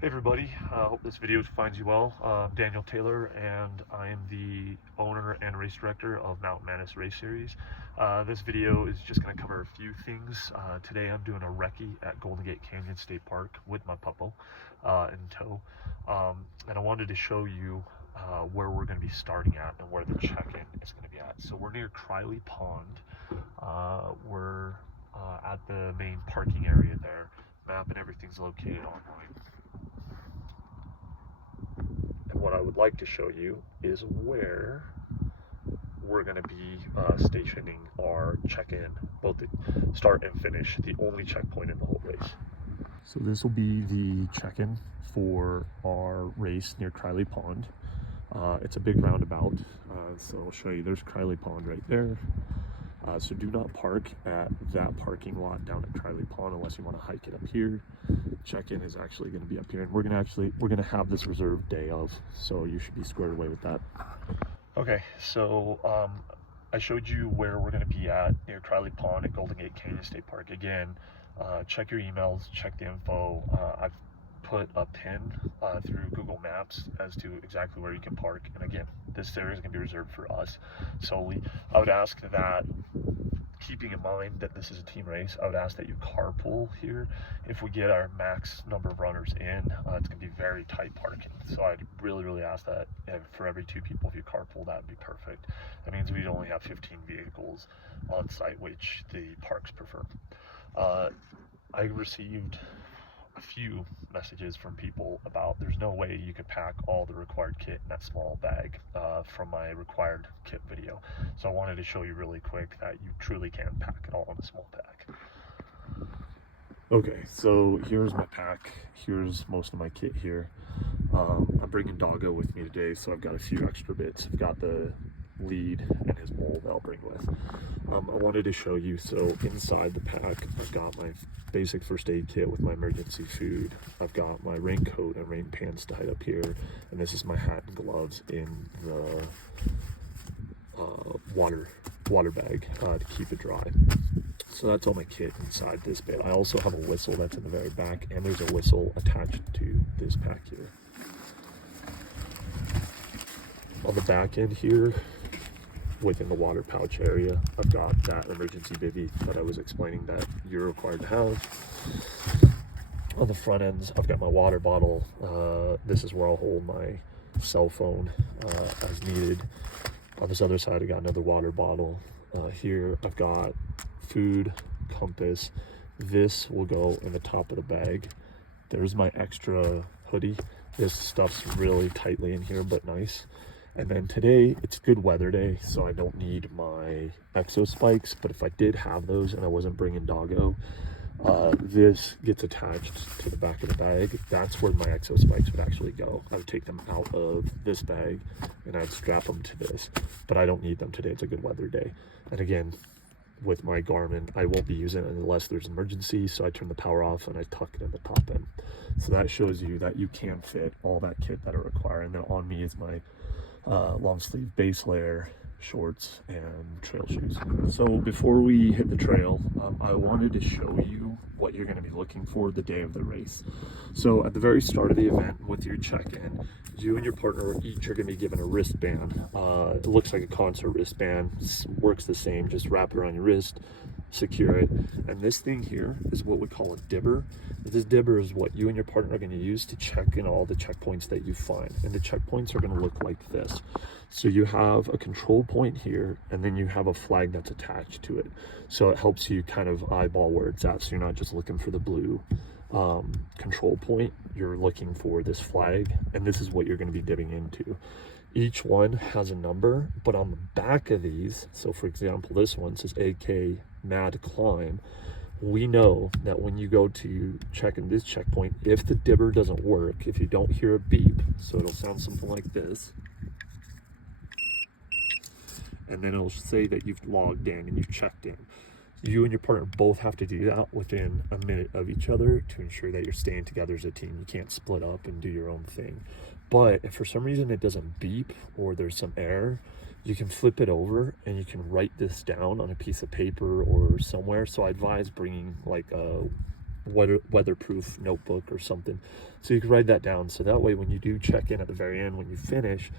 Hey everybody, hope this video finds you well. I'm Daniel Taylor and I am the owner and race director of Mountain Madness Race Series. This video is just going to cover a few things. Today I'm doing a recce at Golden Gate Canyon State Park with my puppo in tow. And I wanted to show you where we're going to be starting at and where the check-in is going to be at. So we're near Criley Pond. We're at the main parking area there. Map and everything's located online. And what I would like to show you is where we're going to be stationing our check-in, both the start and finish, the only checkpoint in the whole race. So this will be the check-in for our race near Criley Pond. It's a big roundabout, so I'll show you. There's Criley Pond right there. So do not park at that parking lot down at Criley Pond unless you want to hike it up here. Check-in is actually going to be up here, and we're going to have this reserved day of, so you should be squared away with that. Okay, so I showed you where we're going to be at near Criley Pond at Golden Gate Canyon State Park. Again, check your emails, check the info. I've put a pin through Google Maps as to exactly where you can park, and again, this area is going to be reserved for us solely. I would ask that, keeping in mind that this is a team race, I would ask that you carpool here. If we get our max number of runners in, it's going to be very tight parking. So I'd really ask that for every 2 people, if you carpool, that would be perfect. That means we'd only have 15 vehicles on site, which the parks prefer. I received a few messages from people about there's no way you could pack all the required kit in that small bag from my required kit video. So I wanted to show you really quick that you truly can pack it all in a small pack. Okay, so here's my pack. Here's most of my kit here. I'm bringing Doggo with me today, so I've got a few extra bits. I've got the lead and his mold that I'll bring with. I wanted to show you, so inside the pack I've got my basic first aid kit with my emergency food. I've got my raincoat and rain pants tied up here, and this is my hat and gloves in the water bag to keep it dry. So that's all my kit inside this bit. I also have a whistle that's in the very back, and there's a whistle attached to this pack here. On the back end here, within the water pouch area, I've got that emergency bivvy that I was explaining that you're required to have. On the front ends, I've got my water bottle. This is where I'll hold my cell phone as needed. On this other side, I got another water bottle. Here, I've got food, compass. This will go in the top of the bag. There's my extra hoodie. This stuff's really tightly in here, but nice. And then today, it's good weather day, so I don't need my exo spikes, but if I did have those and I wasn't bringing Doggo, this gets attached to the back of the bag. That's where my exo spikes would actually go. I would take them out of this bag and I'd strap them to this, but I don't need them today. It's a good weather day. And again, with my Garmin, I won't be using it unless there's an emergency, so I turn the power off and I tuck it in the top end. So that shows you that you can fit all that kit that I require. And then on me is my long sleeve base layer, shorts, and trail shoes. So before we hit the trail, I wanted to show you what you're going to be looking for the day of the race. So at the very start of the event with your check-in, you and your partner each are going to be given a wristband. It looks like a concert wristband, works the same, just wrap it around your wrist, secure it. And this thing here is what we call a dibber. This dibber is what you and your partner are going to use to check in all the checkpoints that you find. And the checkpoints are going to look like this. So you have a control point here, and then you have a flag that's attached to it. So it helps you kind of eyeball where it's at, so you're not just looking for the blue control point. You're looking for this flag, and this is what you're going to be dipping into. Each one has a number, but on the back of these, so for example, this one says AK Mad Climb. We know that when you go to check in this checkpoint, if the dibber doesn't work, if you don't hear a beep, so it'll sound something like this, and then it'll say that you've logged in and you've checked in. You and your partner both have to do that within a minute of each other to ensure that you're staying together as a team. You can't split up and do your own thing. But if for some reason it doesn't beep or there's some error, you can flip it over and you can write this down on a piece of paper or somewhere. So I advise bringing like a weatherproof notebook or something, so you can write that down. So that way, when you do check in at the very end, when you finish,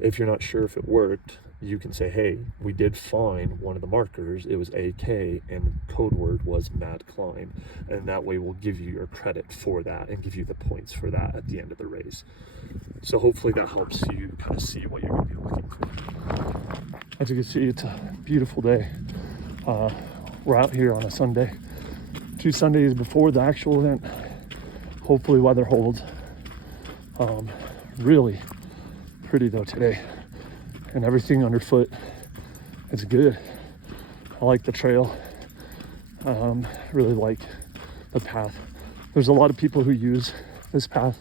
if you're not sure if it worked, you can say, hey, we did find one of the markers. It was AK, and the code word was Mad Climb, and that way we'll give you your credit for that and give you the points for that at the end of the race. So hopefully that helps you kind of see what you're going to be looking for. As you can see, it's a beautiful day. We're out here on a Sunday, 2 Sundays before the actual event. Hopefully weather holds. Really pretty though today, and everything underfoot is good. I like the trail. Really like the path. There's a lot of people who use this path,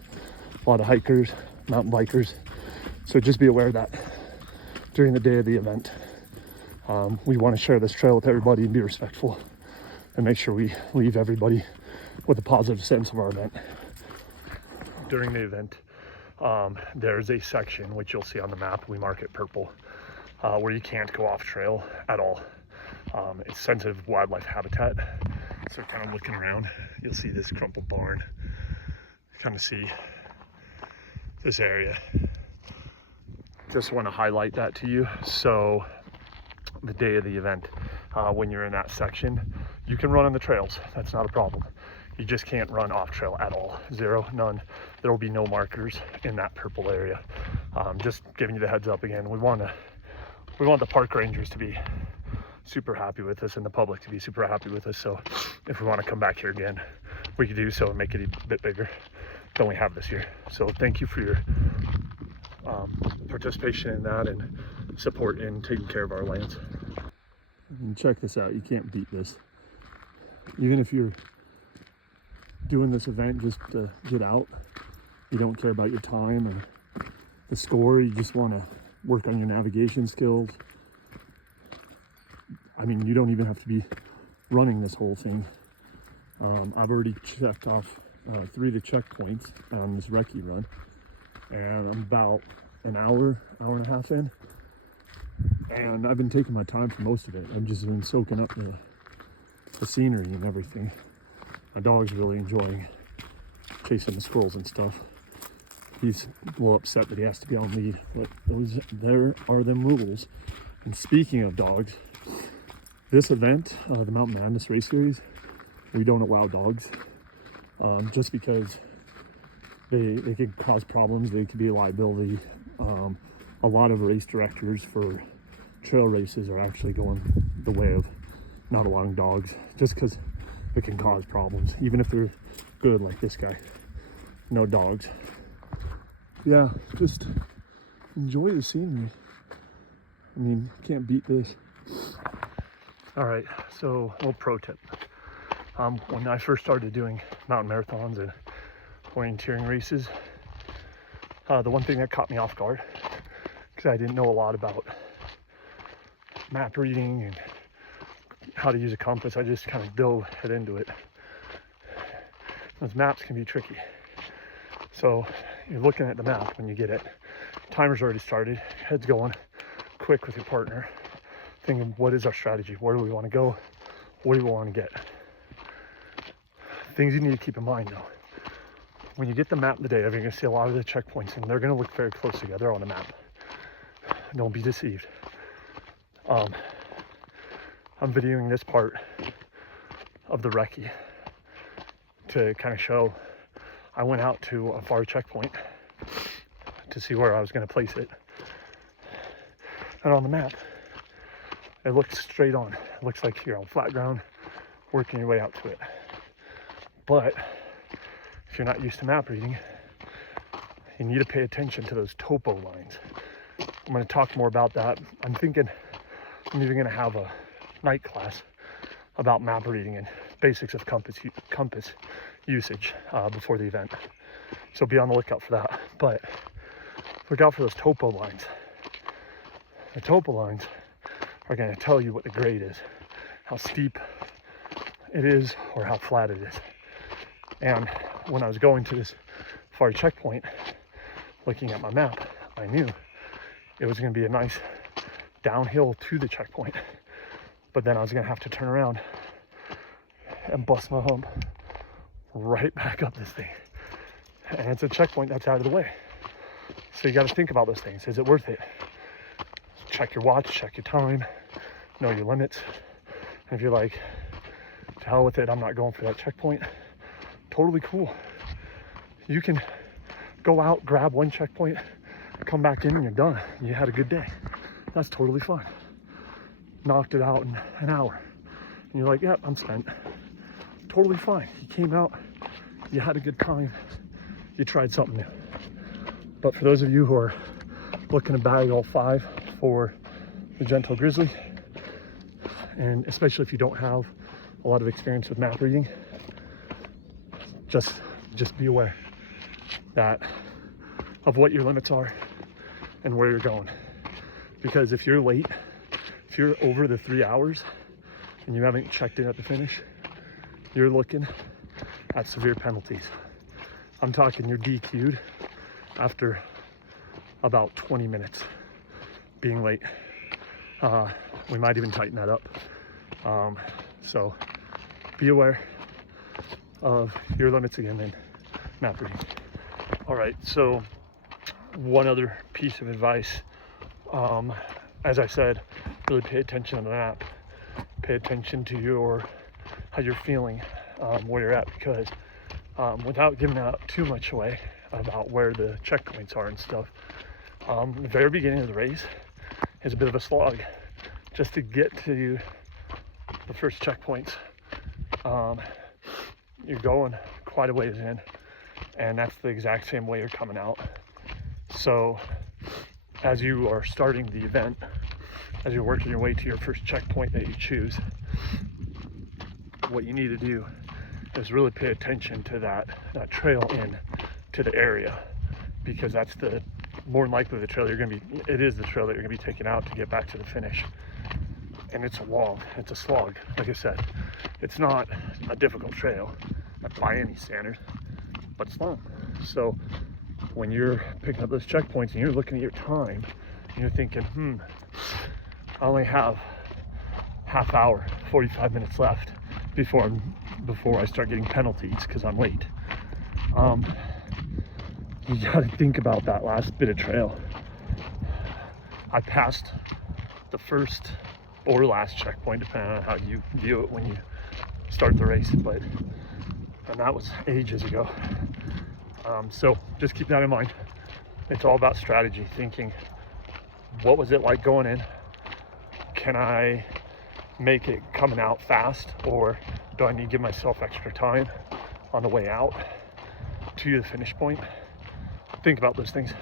a lot of hikers, mountain bikers, so just be aware of that during the day of the event. We want to share this trail with everybody and be respectful and make sure we leave everybody with a positive sense of our event. During the event, there's a section, which you'll see on the map, we mark it purple, where you can't go off trail at all. It's sensitive wildlife habitat. So kind of looking around, you'll see this crumpled barn, kind of see this area. Just want to highlight that to you. So the day of the event, when you're in that section, you can run on the trails. That's not a problem. You just can't run off trail at all. Zero, none. There will be no markers in that purple area. Just giving you the heads up again. We want the park rangers to be super happy with us and the public to be super happy with us. So if we want to come back here again, we can do so and make it a bit bigger than we have this year. So thank you for your participation in that and support in taking care of our lands. And check this out, you can't beat this. Even if you're doing this event just to get out, you don't care about your time or the score, you just want to work on your navigation skills. I mean, you don't even have to be running this whole thing. I've already checked off 3 of the checkpoints on this recce run, and I'm about an hour and a half in, and I've been taking my time for most of it. I've just been soaking up the scenery and everything. My dog's really enjoying chasing the squirrels and stuff. He's a little upset that he has to be on lead, but there are them rules. And speaking of dogs, this event, the Mountain Madness Race Series, we don't allow dogs, just because they can cause problems. They could be a liability. A lot of race directors for trail races are actually going the way of not allowing dogs, just because it can cause problems, even if they're good, like this guy. No dogs. Yeah, just enjoy the scenery. I mean, can't beat this. All right, so a little pro tip. When I first started doing mountain marathons and orienteering races, the one thing that caught me off guard, because I didn't know a lot about map reading and how to use a compass, I just kind of dove head into it. Those maps can be tricky. So you're looking at the map when you get it. Timer's already started, head's going quick with your partner, thinking, what is our strategy? Where do we want to go? What do we want to get? Things you need to keep in mind though. When you get the map today, you're going to see a lot of the checkpoints and they're going to look very close together on the map. Don't be deceived. I'm videoing this part of the recce to kind of show I went out to a far checkpoint to see where I was going to place it. And on the map, it looks straight on. It looks like you're on flat ground, working your way out to it. But if you're not used to map reading, you need to pay attention to those topo lines. I'm going to talk more about that. I'm thinking I'm even going to have a night class about map reading and basics of compass usage before the event. So be on the lookout for that. But look out for those topo lines. The topo lines are going to tell you what the grade is, how steep it is or how flat it is. And when I was going to this far checkpoint, looking at my map, I knew it was going to be a nice downhill to the checkpoint, but then I was going to have to turn around and bust my hump right back up this thing. And it's a checkpoint that's out of the way. So you got to think about those things. Is it worth it? Check your watch, check your time, know your limits. And if you're like, to hell with it, I'm not going for that checkpoint, totally cool. You can go out, grab one checkpoint, come back in, and you're done. You had a good day. That's totally fine. Knocked it out in an hour. And you're like, yeah, I'm spent. Totally fine. You came out, you had a good time, you tried something new. But for those of you who are looking to bag all 5 for the Gentle Grizzly, and especially if you don't have a lot of experience with map reading, just be aware that of what your limits are and where you're going. Because if you're late, if you're over the 3 hours and you haven't checked in at the finish, you're looking at severe penalties. I'm talking you're DQ'd after about 20 minutes being late. We might even tighten that up. So be aware of your limits again in map reading. All right, so one other piece of advice. As I said, really pay attention to the map. Pay attention to how you're feeling, where you're at, because without giving out too much away about where the checkpoints are and stuff, the very beginning of the race is a bit of a slog just to get to the first checkpoints. You're going quite a ways in, and that's the exact same way you're coming out. So as you are starting the event, as you're working your way to your first checkpoint that you choose, what you need to do is really pay attention to that trail in to the area, because that's the more than likely the trail it is the trail that you're gonna be taking out to get back to the finish. And it's a slog. Like I said, it's not a difficult trail by any standard, but it's long. So when you're picking up those checkpoints and you're looking at your time and you're thinking, I only have half hour, 45 minutes left before I start getting penalties because I'm late. You gotta think about that last bit of trail. I passed the first or last checkpoint, depending on how you view it when you start the race, and that was ages ago. So just keep that in mind. It's all about strategy, thinking, what was it like going in? Can I make it coming out fast, or do I need to give myself extra time on the way out to the finish point? Think about those things.